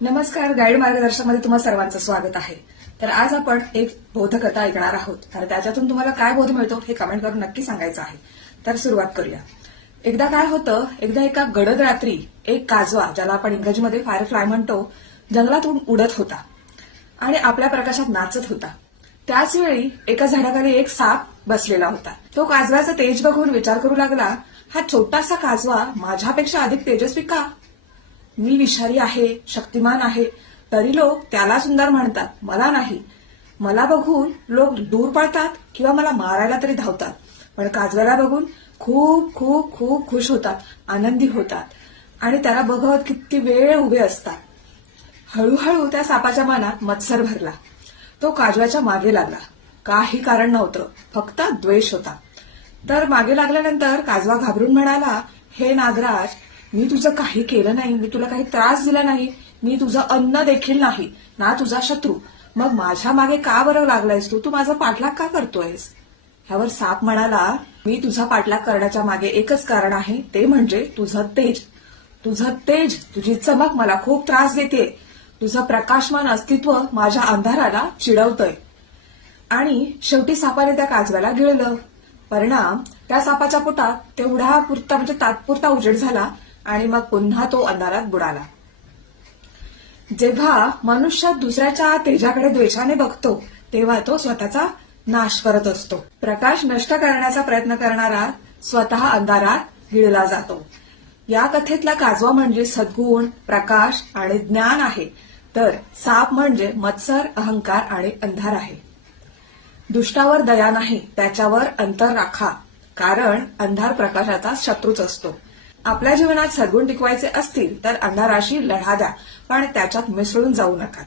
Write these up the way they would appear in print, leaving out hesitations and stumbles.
नमस्कार, गाईड मार्गदर्शनामध्ये तुम्हा सर्वांचं स्वागत आहे. तर आज आपण एक बोधकथा ऐकणार आहोत आणि त्याच्यातून तुम्हाला काय बोध मिळतो हे कमेंट करून नक्की सांगायचं आहे. तर सुरुवात करूया. एकदा काय होतं, एकदा एका गडद रात्री एक काजवा, ज्याला आपण इंग्रजीमध्ये फायरफ्लाय म्हणतो, जंगलातून उडत होता आणि आपल्या प्रकाशात नाचत होता. त्याच वेळी एका झाडाखाली एक साप बसलेला होता. तो काजव्याचं तेज बघून विचार करू लागला, हा छोटासा काजवा माझ्यापेक्षा अधिक तेजस्वी का? मी विषारी आहे, शक्तिमान आहे, तरी लोक त्याला सुंदर म्हणतात, मला नाही. मला बघून लोक दूर पळतात किंवा मला मारायला तरी धावतात, पण काजव्याला बघून खूप खूप खूप खुश होतात, आनंदी होतात आणि त्याला बघत किती वेळ उभे असतात. हळूहळू त्या सापाच्या मनात मत्सर भरला. तो काजव्याच्या मागे लागला. काही कारण नव्हतं, फक्त द्वेष होता. तर मागे लागल्यानंतर काजवा घाबरून म्हणाला, हे नागराज, मी तुझं काही केलं नाही, मी तुला काही त्रास दिला नाही, मी तुझं अन्न देखील नाही, ना तुझा शत्रू, मग माझ्या मागे का बरं लागलायस तू माझा पाठलाग का करतोयस? ह्यावर साप म्हणाला, मी तुझा पाठलाग करण्याच्या मागे एकच कारण आहे, ते म्हणजे तुझं तेज. तुझं तेज, तुझी चमक मला खूप त्रास देते. तुझं प्रकाशमान अस्तित्व माझ्या अंधाराला चिडवतंय. आणि शेवटी सापाने त्या काजव्याला गिळलं. परिणाम, त्या सापाच्या पोटात तेवढा पुरता म्हणजे तात्पुरता उजेड झाला आणि मग पुन्हा तो अंधारात बुडाला. जेव्हा मनुष्य दुसऱ्याच्या तेजाकडे द्वेषाने बघतो, तेव्हा तो स्वतःचा नाश करत असतो. प्रकाश नष्ट करण्याचा प्रयत्न करणारा स्वतः अंधारात गिळला जातो. या कथेतला काजवा म्हणजे सद्गुण, प्रकाश आणि ज्ञान आहे, तर साप म्हणजे मत्सर, अहंकार आणि अंधार आहे. दुष्टावर दया नाही, त्याच्यावर अंतर राखा, कारण अंधार प्रकाशाचा शत्रूच असतो. आपल्या जीवनात सद्गुण टिकवायचे असतील तर अंधाराशी लढा द्या, पण त्याच्यात मिसळून जाऊ नका.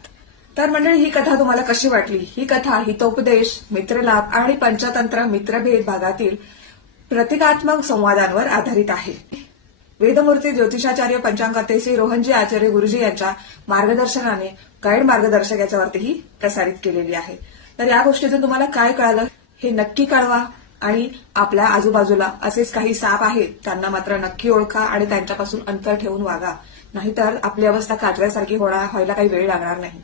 तर मंडळी, ही कथा तुम्हाला कशी वाटली? ही कथा हितोपदेश, मित्रलाभ आणि पंचतंत्र मित्रभेद भागातील प्रतिकात्मक संवादांवर आधारित आहे. वेदमूर्ती ज्योतिषाचार्य पंचांगाते श्री रोहनजी आचार्य गुरुजी यांच्या मार्गदर्शनाने गाईड मार्गदर्शक याच्यावरतीही प्रसारित केलेली आहे. तर या गोष्टीतून तुम्हाला काय कळालं हे नक्की कळवा आणि आपल्या आजूबाजूला असेच काही साप आहेत, त्यांना मात्र नक्की ओळखा आणि त्यांच्यापासून अंतर ठेवून वागा, नाहीतर आपली अवस्था काजव्यासारखी व्हायला काही वेळ लागणार नाही.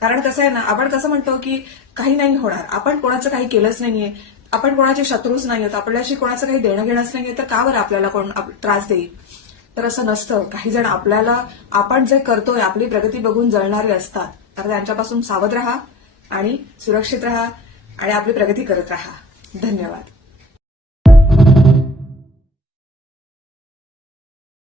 कारण कसं आहे ना, आपण कसं म्हणतो की काही नाही होणार, आपण कोणाचं काही केलंच नाहीये, आपण कोणाचे शत्रूच नाही आहोत, आपल्याशी कोणाचं काही देणं घेणंच नाहीये, तर का बरं आपल्याला कोण त्रास देईल? तर असं नसतं. काही जण आपल्याला आपण जे करतोय आपली प्रगती बघून जळणारे असतात. तर त्यांच्यापासून सावध राहा आणि सुरक्षित राहा आणि आपली प्रगती करत राहा. धन्यवाद.